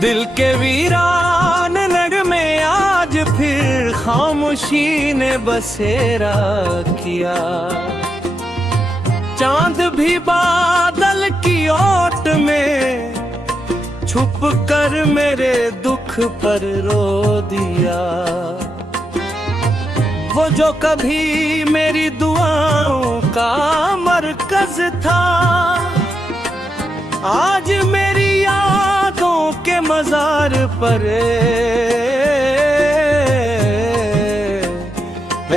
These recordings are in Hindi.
दिल के वीरान नग में आज फिर खामोशी ने बसेरा किया। चांद भी बादल की ओट में छुप कर मेरे दुख पर रो दिया। वो जो कभी मेरी दुआओं का मरकज था, आज मेरी यादों के मजार पर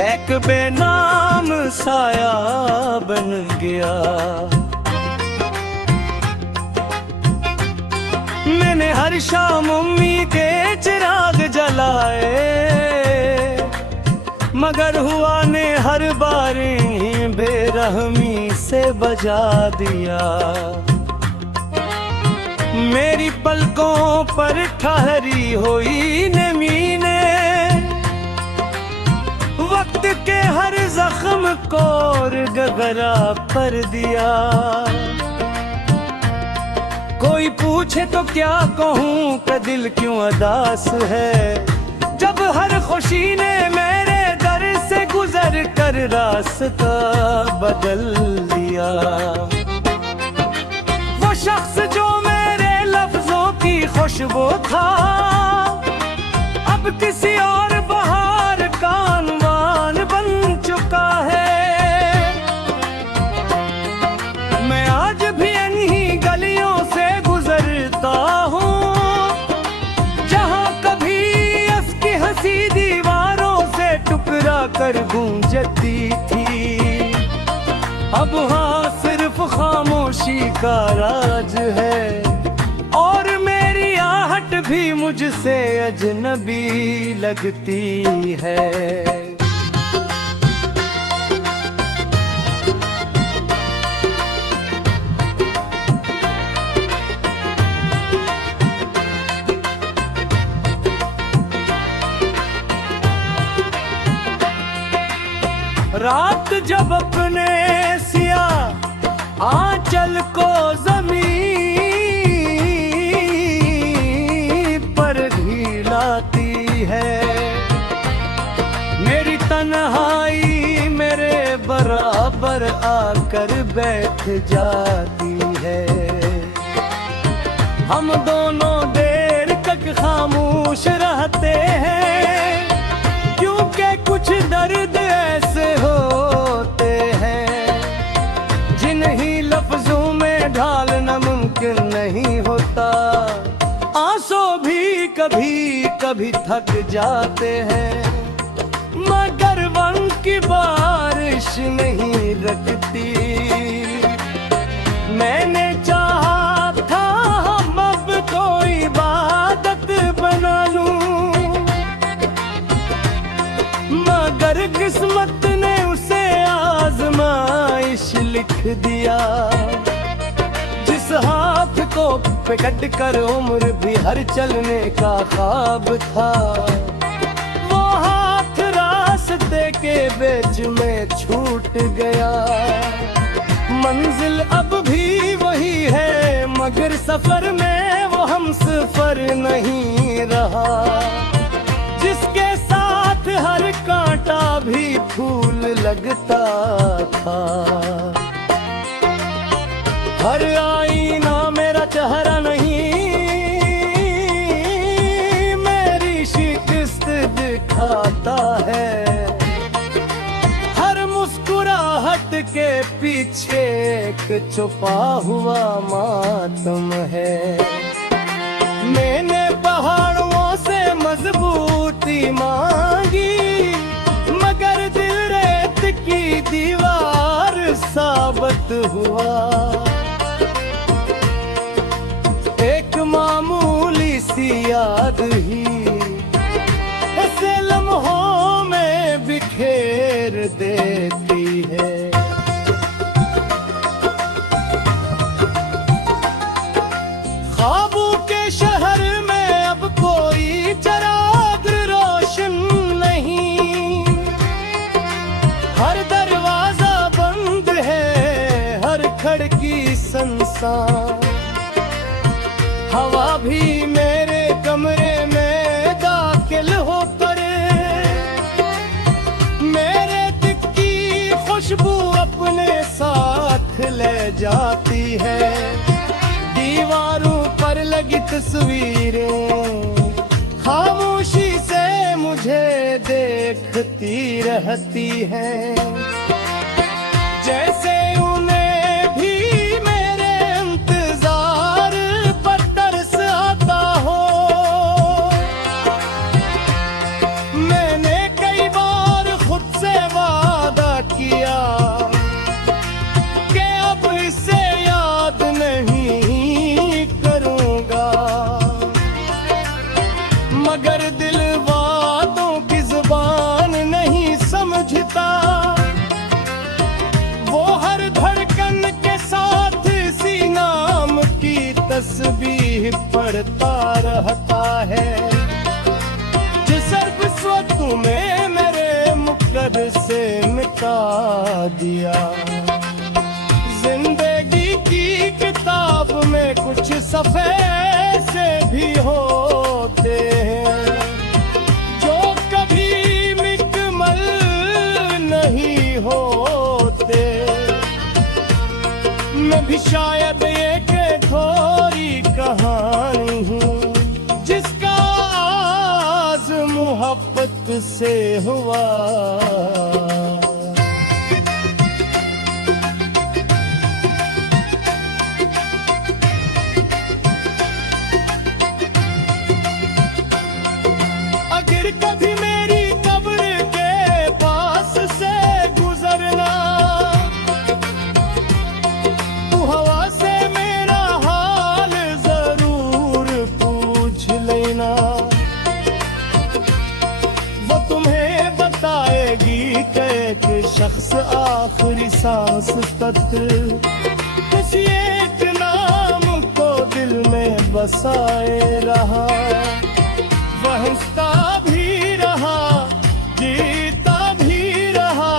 एक बेनाम साया बन गया। मैंने हर शाम उम्मीद के चिराग जलाए, मगर हुआ ने हर बार बेरहमी से बजा दिया। मेरी पलकों पर ठहरी हुई नमी ने वक्त के हर जख्म को गगरा कर दिया। कोई पूछे तो क्या कहूँ कि दिल क्यों उदास है, जब हर खुशी ने मेरे दर से गुजर कर रास्ता बदल दिया। वो शख्स जो की खुशबू था, अब किसी और बहार का अनवान बन चुका है। मैं आज भी इन्हीं गलियों से गुजरता हूँ, जहाँ कभी उसकी हंसी दीवारों से टुकरा कर गूंजती थी। अब हाँ सिर्फ खामोशी का राज है, और मेरी आहट भी मुझसे अजनबी लगती है। रात जब अपने सियाह आंचल को जमीन है, मेरी तन्हाई मेरे बराबर आकर बैठ जाती है। हम दोनों देर तक खामोश रहते हैं, क्योंकि कुछ दर्द ऐसे होते हैं जिन्हीं लफ्जों में ढालना मुमकिन नहीं होता। आंसू भी कभी कभी थक जाते हैं, मगर वन की बारिश नहीं रखती। मैंने चाहा था हम अब तो इबादत बना लूं, मगर किस्मत ने उसे आजमाइश लिख दिया। जिस हाथ को पकड़ कर उम्र भी हर चलने का ख्वाब था, वो हाथ रास्ते के बीच में छूट गया। मंजिल अब भी वही है, मगर सफर में वो हम सफर नहीं रहा। जिसके साथ हर कांटा भी फूल लगता था, हर आईना मेरा चेहरा नहीं मेरी शिकस्त दिखाता है। हर मुस्कुराहट के पीछे एक छुपा हुआ मातम है। मैंने पहाड़ों से मजबूती मांगी, मगर दिल रेत की दीवार साबित हुआ। मामूली सी याद ही ऐसे लम्हों में बिखेर देती है। ख्वाबों के शहर में अब कोई चिराग रोशन नहीं, हर दरवाजा बंद है, हर खिड़की सुनसान। हवा भी मेरे अपने साथ ले जाती है। दीवारों पर लगी तस्वीरें खामोशी से मुझे देखती रहती हैं। जैसे उन्हें भी मेरे इंतजार पर तरस आता हो। मैंने कई बार खुद से वादा किया कि अब इसे याद नहीं करूंगा, मगर दिल वादों की जुबान नहीं समझता। वो हर धड़कन के साथ इसी नाम की तस्बीह पढ़ता रहता है, जो सर्वस्व में मेरे मुक़द्दर से मिटा दिया। जिंदगी की किताब में कुछ सफ़े से भी होते हैं जो कभी मुकम्मल नहीं होते। मैं भी शायद एक थोड़ी कहानी हूँ जिसका आगाज़ मोहब्बत से हुआ। अगर कभी मेरी कब्र के पास से गुजरना, तू हवा से मेरा हाल जरूर पूछ लेना। वो तुम्हें बताएगी कि एक शख्स आखिरी सांस तक किसी एक नाम को दिल में बसाए रहा। वह हंसता भी रहा, जीता भी रहा,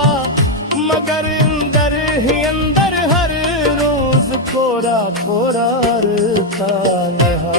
मगर अंदर ही अंदर हर रोज कोरा कोरा रहता रहा।